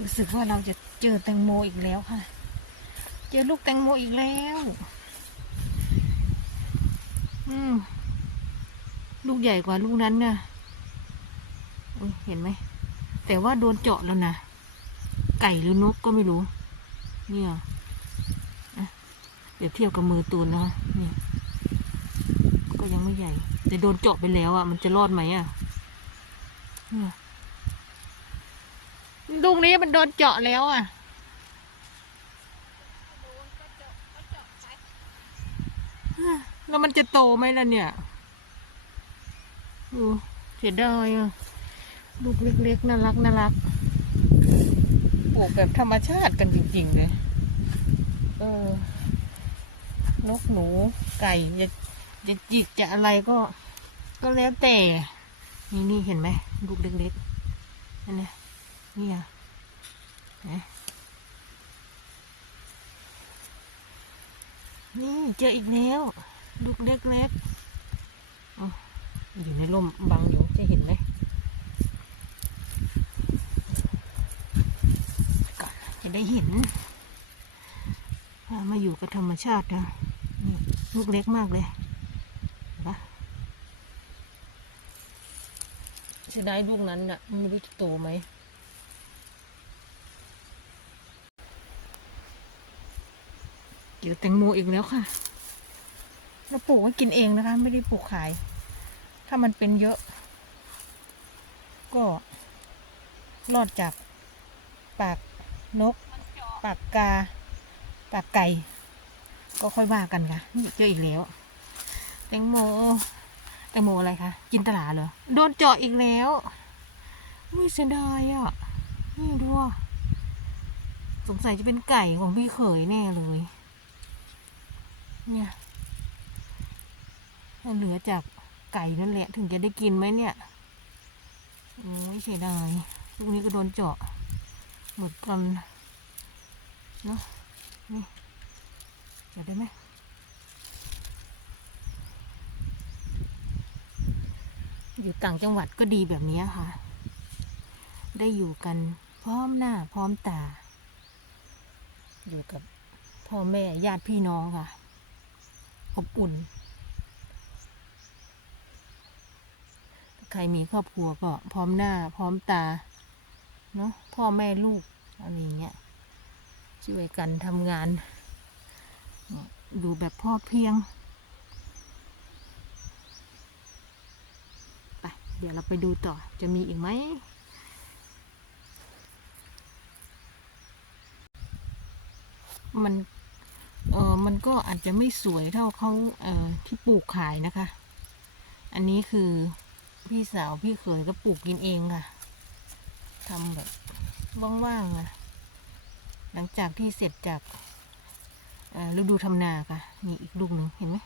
รู้สึกว่าเราจะเจอแตงโมอีกแล้วค่ะ เจอลูกแตงโมอีกแล้ว อืม ลูกใหญ่กว่าลูกนั้นนะอุ๊ยเห็นไหม แต่ว่าโดนเจาะแล้วนะ ไก่หรือนกก็ไม่รู้ เนี่ยเดี๋ยวเทียบกับมือตูนนะเนี่ยก็ยังไม่ใหญ่ แต่โดนเจาะไปแล้วอะ มันจะรอดไหมอะเนี่ย ลูกนี้มันโดนเจาะแล้วอะแล้วมันจะโตไหมล่ะเนี่ยดูเสียดายอะลูกเล็กๆน่ารักน่ารักปลูกแบบธรรมชาติกันจริงๆเลยเออนกหนูไก่จะจะจิกจะอะไรก็ ก็แล้วแต่ นี่นี่เห็นไหมลูกเล็กๆนั่น เนี่ยนี่อะนี่เจออีกแล้วลูกเล็กๆอ๋ออยู่ในร่มบังอยู่จะเห็นไหมก่อนจะได้เห็น มาอยู่กับธรรมชาตินะนี่ลูกเล็กมากเลยนะเสียดายลูกนั้นน่ะไม่รู้จะโตไหม เดี๋ยวแตงโมอีกแล้วค่ะ เราปลูกไว้กินเองนะคะ ไม่ได้ปลูกขาย ถ้ามันเป็นเยอะ ก็รอดจากปากนก ปากกา ปากไก่ ก็ค่อยว่ากันค่ะนี่เจออีกแล้วแตงโมแตงโมอะไรคะจินตลาเหรอโดนเจาะอีกแล้วนี่เสียดายอะนี่ดูสงสัยจะเป็นไก่ของพี่เขยแน่เลย เนี่ยเหลือจากไก่นั่นแหละ ถึงจะได้กินไหมเนี่ย โอ้ยเสียดายลูกนี้ก็โดนเจาะ หมือนกันเนาะนี่เดี๋ยวได้ไหมอยู่ต่างจังหวัดก็ดีแบบนี้ค่ะ ได้อยู่กันพร้อมหน้าพร้อมตา อยู่กับพ่อแม่ญาติพี่น้องค่ะ อบอุ่น ใครมีครอบครัวก็พร้อมหน้าพร้อมตา เนาะพ่อแม่ลูกอะไรเงี้ยช่วยกันทำงานดูแบบพ่อเพียงไปเดี๋ยวเราไปดูต่อจะมีอีกไหมมัน เออมันก็อาจจะไม่สวยเท่าเขาเออที่ปลูกขายนะคะ อันนี้คือพี่สาวพี่เขยก็ปลูกกินเองค่ะทำแบบว่างๆอะหลังจากที่เสร็จจากฤดูทำนาค่ะ นี่อีกลูกหนึ่งเห็นไหม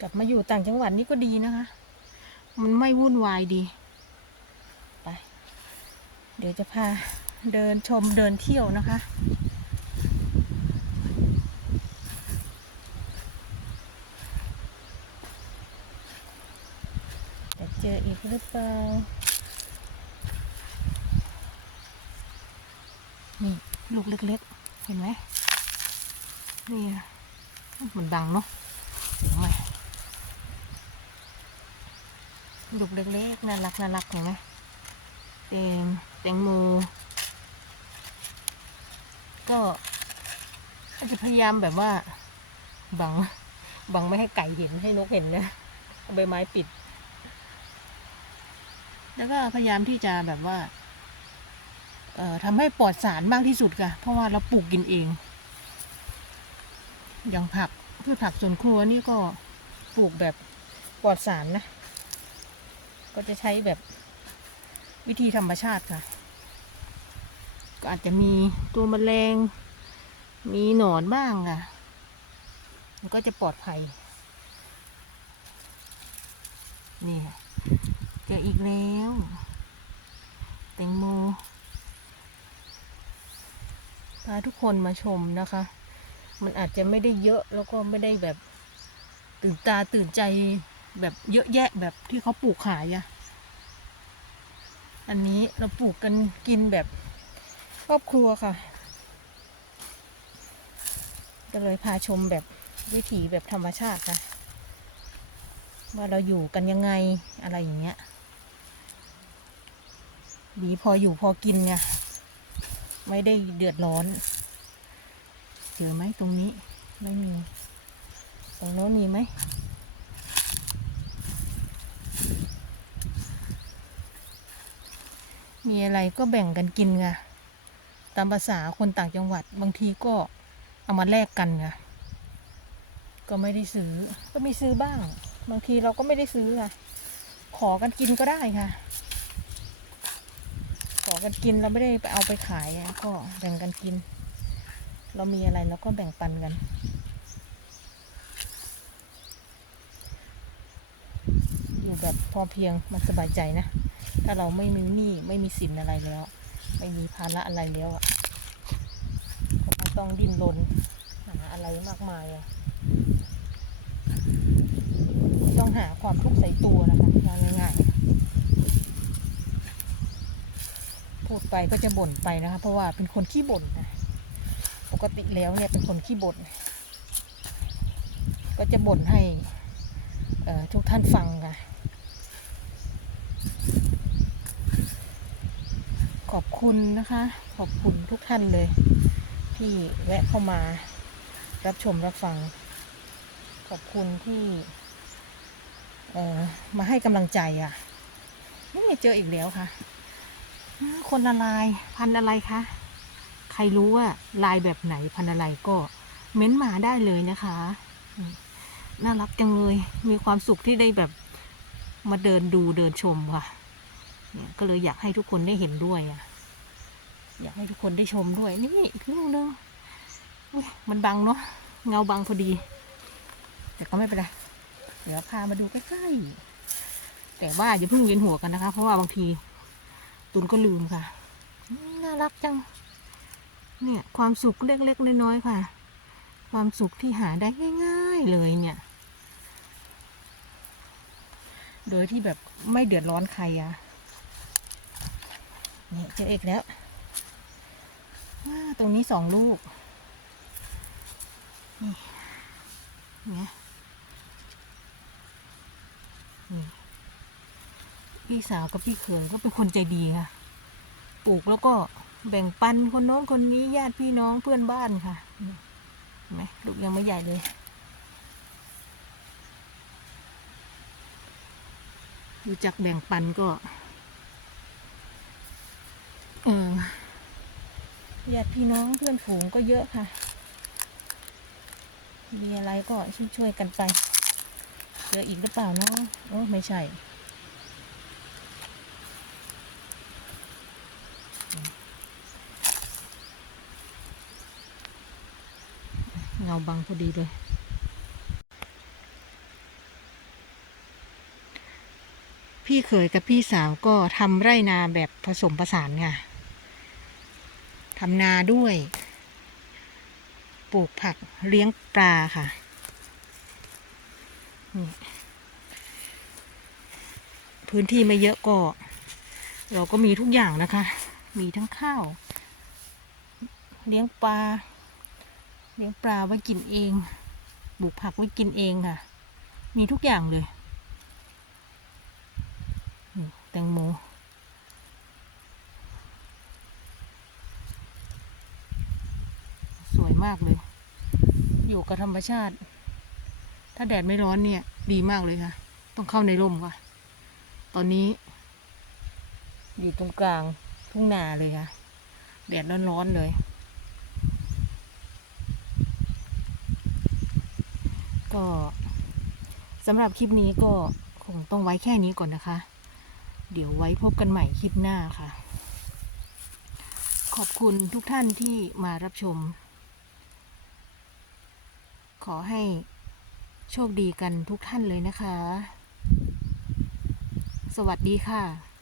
กลับมาอยู่ต่างจังหวัดนี่ก็ดีนะคะ มันไม่วุ่นวายดี ไป เดี๋ยวจะพา เดินชมเดินเที่ยวนะคะ จะเจออีกหรือเปล่า นี่ลูกเล็กๆ เห็นไหมนี่อะมันดังเนาะเสียงใหมลูกเล็กๆน่ารักน่ารักเห็นไหมเต็มแตงโม ก็ก็จะพยายามแบบว่า บัง บังไม่ให้ไก่เห็นให้นกเห็นนะเอาใบไม้ปิด แล้วก็พยายามที่จะแบบว่า เอ่อทำให้ปลอดสารมากที่สุดค่ะ เพราะว่าเราปลูกกินเอง อย่างผักพืชผักสวนครัวนี่ก็ปลูกแบบปลอดสารนะ ก็จะใช้แบบวิธีธรรมชาติค่ะ ก็อาจจะมีตัวแมลง มีหนอนบ้างค่ะ มันก็จะปลอดภัย นี่ค่ะ เจออีกแล้ว แตงโม พาทุกคนมาชมนะคะ มันอาจจะไม่ได้เยอะแล้วก็ไม่ได้แบบตื่นตาตื่นใจแบบเยอะแยะแบบที่เขาปลูกขายอะอันนี้เราปลูกกันกินแบบ ครอบครัวค่ะ ก็เลยพาชมแบบวิถีแบบธรรมชาติค่ะ ว่าเราอยู่กันยังไงอะไรอย่างเงี้ยดีพออยู่พอกินไงไม่ได้เดือดร้อนเจอไหมตรงนี้ไม่มี ตรงโน้นมีไหมมีอะไรก็แบ่งกันกินไง ตามภาษาคนต่างจังหวัด บางทีก็เอามาแลกกันไงก็ไม่ได้ซื้อ ก็มีซื้อบ้าง บางทีเราก็ไม่ได้ซื้อค่ะ ขอกันกินก็ได้ค่ะ ขอกันกินเราไม่ได้ไปเอาไปขายก็แบ่งกันกิน เรามีอะไรเราก็แบ่งปันกันอยู่แบบพอเพียงมันสบายใจนะ ถ้าเราไม่มีหนี้ไม่มีสินอะไรแล้ว ไม่มีภาระอะไรแล้วอะไม่ต้องดิ้นรนหาอะไรมากมายอะต้องหาความทุกข์ใส่ตัวนะคะง่ายๆพูดไปก็จะบ่นไปนะคะ เพราะว่าเป็นคนขี้บ่นนะปกติแล้วเนี่ยเป็นคนขี้บ่นก็จะบ่นให้ทุกท่านฟังค่ะ ขอบคุณนะคะ ขอบคุณทุกท่านเลย ที่แวะเข้ามารับชมรับฟัง ขอบคุณที่เออมาให้กำลังใจอะนี่เจออีกแล้วค่ะ คนละลายพันอะไรคะใครรู้ว่าลายแบบไหนพันอะไรก็เม้นต์มาได้เลยนะคะ น่ารักจังเลย มีความสุขที่ได้แบบมาเดินดูเดินชมค่ะ เนี่ยก็เลยอยากให้ทุกคนได้เห็นด้วยอะ อยากให้ทุกคนได้ชมด้วย นี่อีกลูกนึงมันบังเนาะเงาบังพอดี แต่ก็ไม่เป็นไรเดี๋ยวพามาดูใกล้ๆแต่ว่าอย่าเพิ่งเวียนหัวกันนะคะ เพราะว่าบางทีตุนก็ลืมค่ะน่ารักจัง เนี่ย ความสุขเล็กๆน้อยๆค่ะ ความสุขที่หาได้ง่าย ๆเลยเนี่ย โดยที่แบบไม่เดือดร้อนใครอะ นี่เจออีกแล้วว้าตรงนี้สองลูก นี่เนี่ยนี่พี่สาวกับพี่เขยก็เป็นคนใจดีค่ะ ปลูกแล้วก็แบ่งปันคนโน้นคนนี้ญาติพี่น้องเพื่อนบ้านค่ะเห็นไหมลูกยังไม่ใหญ่เลยรู้จักแบ่งปันก็ ญาติพี่น้องเพื่อนฝูงก็เยอะค่ะ มีอะไรก็ช่วยๆกันไปเจออีกหรือเปล่าเนาะโอ้ไม่ใช่เงาบังพอดีเลย พี่เขยกับพี่สาวก็ทำไร่นาแบบผสมผสานค่ะ ทำนาด้วย ปลูกผักเลี้ยงปลาค่ะ พื้นที่ไม่เยอะก็ เราก็มีทุกอย่างนะคะ มีทั้งข้าว เลี้ยงปลา เลี้ยงปลาไว้กินเอง ปลูกผักไว้กินเองค่ะ มีทุกอย่างเลยแตงโม สวย มากเลย อยู่กับธรรมชาติ ถ้าแดดไม่ร้อนเนี่ย ดีมากเลยค่ะ ต้องเข้าในร่มค่ะ ตอนนี้ อยู่ตรงกลางทุ่งนาเลยค่ะ แดดร้อนๆเลยก็สำหรับคลิปนี้ก็คงต้องไว้แค่นี้ก่อนนะคะ เดี๋ยวไว้พบกันใหม่คลิปหน้าค่ะ ขอบคุณทุกท่านที่มารับชม ขอให้โชคดีกันทุกท่านเลยนะคะ สวัสดีค่ะ